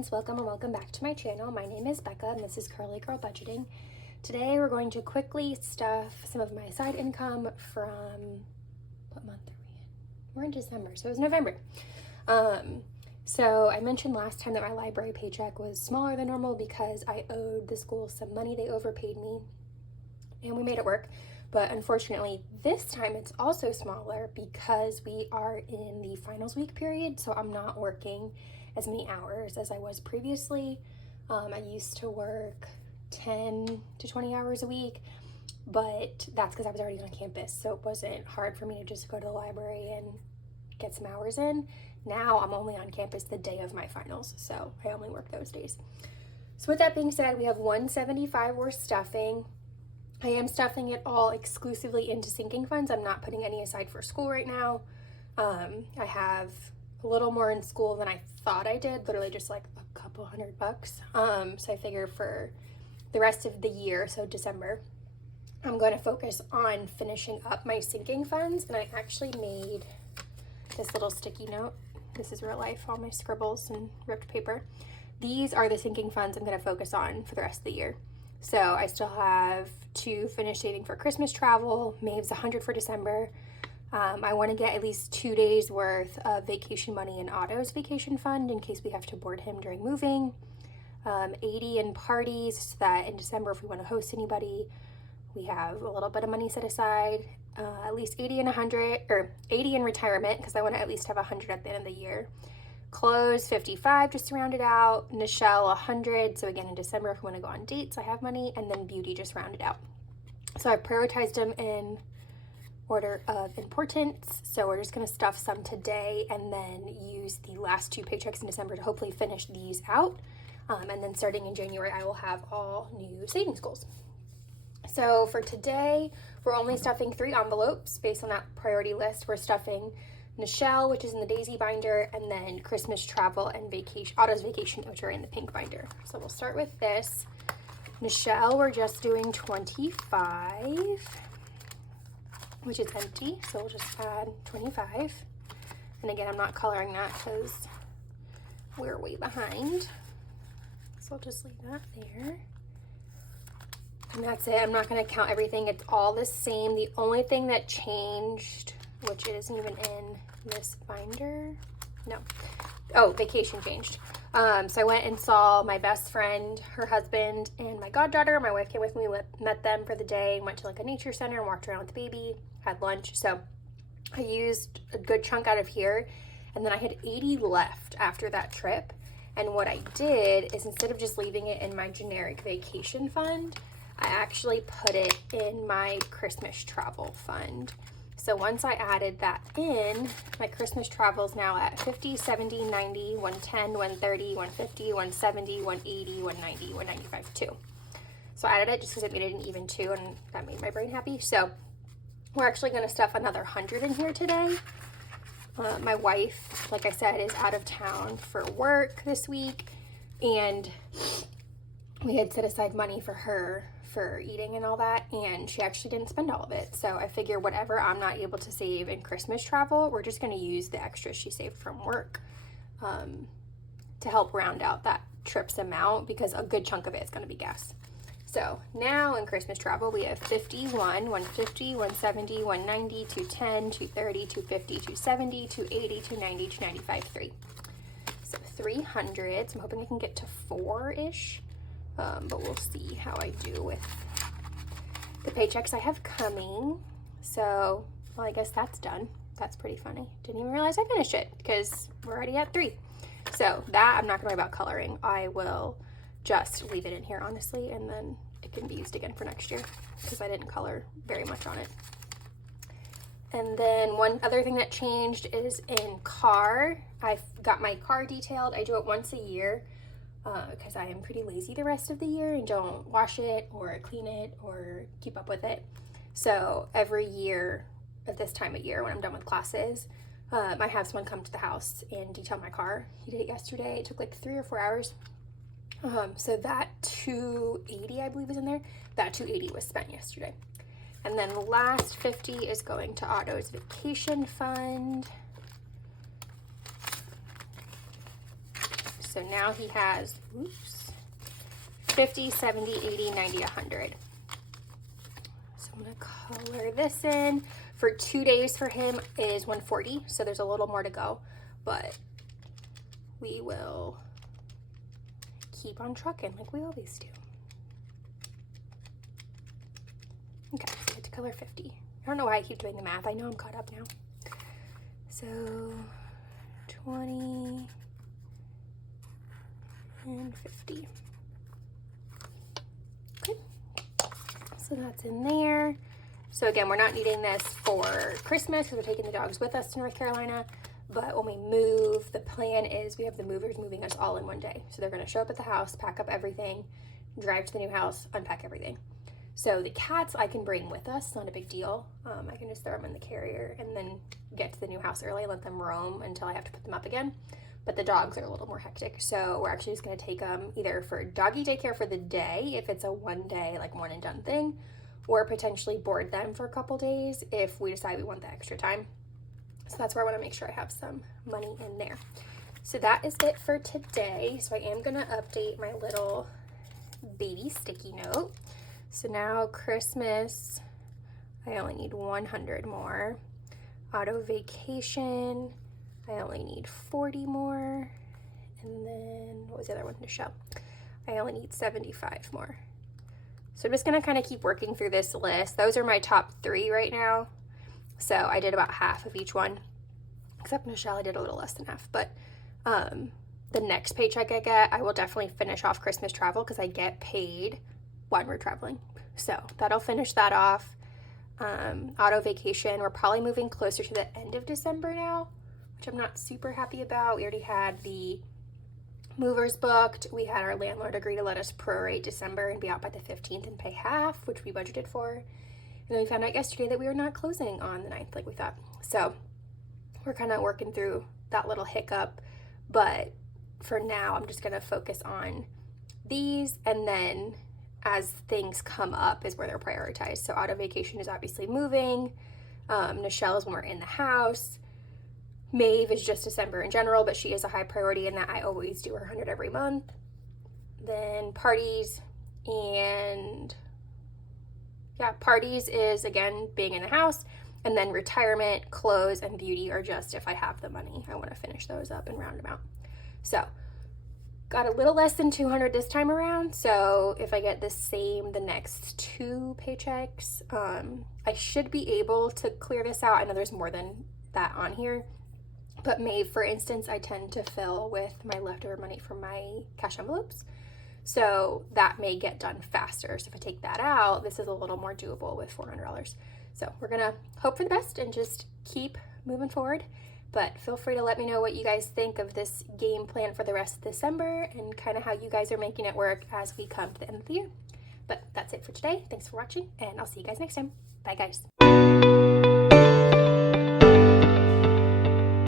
friends, welcome and welcome back to my channel. My name is Becca and this is Curly Girl Budgeting. Today we're going to quickly stuff some of my side income from, what month are we in? We're in December, so it was November. So I mentioned last time that my library paycheck was smaller than normal because I owed the school some money. They overpaid me and we made it work. But unfortunately, this time it's also smaller because we are in the finals week period, so I'm not working as many hours as I was previously. I used to work 10 to 20 hours a week, but that's because I was already on campus, so it wasn't hard for me to just go to the library and get some hours in. Now I'm only on campus the day of my finals, so I only work those days. So with that being said, we have $175 we're stuffing. I am stuffing it all exclusively into sinking funds. I'm not putting any aside for school right now. I have a little more in school than I thought I did, literally just like a couple $100. So I figure for the rest of the year, so December, I'm going to focus on finishing up my sinking funds. And I actually made this little sticky note. This is real life, all my scribbles and ripped paper. These are the sinking funds I'm going to focus on for the rest of the year. So I still have to finish saving for Christmas travel. Maeve's $100 for December. I want to get at least 2 days worth of vacation money in Otto's vacation fund in case we have to board him during moving. 80 in parties so that in December, if we want to host anybody, we have a little bit of money set aside. At least 80 and 100, or 80 in retirement because I want to at least have 100 at the end of the year. Clothes, 55 just to round it out. Nichelle, 100. So again, in December, if we want to go on dates, I have money. And then beauty just rounded out. So I prioritized them in order of importance. So we're just going to stuff some today and then use the last 2 paychecks in December to hopefully finish these out. And then starting in January, I will have all new savings goals. So for today, we're only stuffing 3 envelopes based on that priority list. We're stuffing Nichelle, which is in the daisy binder, and then Christmas travel and vacation, Otto's vacation, which are in the pink binder. So we'll start with this. Nichelle, we're just doing 25, which is empty. So we'll just add 25. And again, I'm not coloring that because we're way behind. So I'll just leave that there. And that's it. I'm not going to count everything. It's all the same. The only thing that changed, which it isn't even in this binder. No. Oh, vacation changed. So I went and saw my best friend, her husband, and my goddaughter. My wife came with me, met them for the day, went to like a nature center and walked around with the baby, had lunch. So I used a good chunk out of here. And then I had 80 left after that trip. And what I did is instead of just leaving it in my generic vacation fund, I actually put it in my Christmas travel fund. So once I added that in, my Christmas travel is now at 50, 70, 90, 110, 130, 150, 170, 180, 190, 195, 2. So I added it just because it made it an even 2 and that made my brain happy. So we're actually going to stuff another 100 in here today. My wife, like I said, is out of town for work this week, and we had set aside money for her for eating and all that, and she actually didn't spend all of it. So I figure whatever I'm not able to save in Christmas travel, we're just going to use the extra she saved from work to help round out that trip's amount, because a good chunk of it is going to be gas. So now in Christmas travel, we have 51, 150, 170, 190, 210, 230, 250, 270, 280, 290, 295, 3. So 300. So I'm hoping I can get to 4-ish. But we'll see how I do with the paychecks I have coming. So, well, I guess that's done. That's pretty funny. Didn't even realize I finished it because we're already at 3. So that I'm not gonna worry about coloring. I will just leave it in here, honestly, and then it can be used again for next year because I didn't color very much on it. And then one other thing that changed is in car. I've got my car detailed. I do it once a year. Because I am pretty lazy the rest of the year and don't wash it or clean it or keep up with it. So every year at this time of year when I'm done with classes, I have someone come to the house and detail my car. He did it yesterday. It took like 3 or 4 hours. So that $280 I believe is in there. That $280 was spent yesterday. And then the last 50 is going to Otto's vacation fund. So now he has, 50, 70, 80, 90, 100. So I'm gonna color this in. For 2 days for him is 140, so there's a little more to go, but we will keep on trucking like we always do. Okay, so I get to color 50. I don't know why I keep doing the math. I know I'm caught up now. So 20 and 50. Okay, so that's in there. So again, we're not needing this for Christmas because we're taking the dogs with us to North Carolina. But when we move, the plan is we have the movers moving us all in one day. So they're going to show up at the house, pack up everything, drive to the new house, unpack everything. So the cats I can bring with us, not a big deal. I can just throw them in the carrier and then get to the new house early and let them roam until I have to put them up again. But the dogs are a little more hectic. So we're actually just going to take them either for doggy daycare for the day, if it's a one day, like one and done thing, or potentially board them for a couple days if we decide we want the extra time. So that's where I want to make sure I have some money in there. So that is it for today. So I am going to update my little baby sticky note. So now Christmas, I only need 100 more. Auto vacation, I only need 40 more. And then, what was the other one to show? I only need 75 more. So I'm just gonna kind of keep working through this list. Those are my top 3 right now. So I did about half of each one, except Michelle, I did a little less than half. But the next paycheck I get, I will definitely finish off Christmas travel because I get paid when we're traveling. So that'll finish that off. Auto vacation, we're probably moving closer to the end of December now, which I'm not super happy about. We already had the movers booked. We had our landlord agree to let us prorate December and be out by the 15th and pay half, which we budgeted for. And then we found out yesterday that we were not closing on the 9th like we thought. So we're kind of working through that little hiccup. But for now, I'm just going to focus on these, and then as things come up is where they're prioritized. So auto vacation is obviously moving. Nichelle is when we're in the house. Maeve is just December in general, but she is a high priority in that I always do her 100 every month. Then parties, and yeah, parties is again being in the house, and then retirement, clothes, and beauty are just if I have the money. I want to finish those up and round them out. So got a little less than 200 this time around, so if I get the same the next 2 paychecks, I should be able to clear this out. I know there's more than that on here, but Maeve, for instance, I tend to fill with my leftover money from my cash envelopes, so that may get done faster. So if I take that out, this is a little more doable with $400. So we're gonna hope for the best and just keep moving forward. But feel free to let me know what you guys think of this game plan for the rest of December and kind of how you guys are making it work as we come to the end of the year. But that's it for today. Thanks for watching, and I'll see you guys next time. Bye, guys.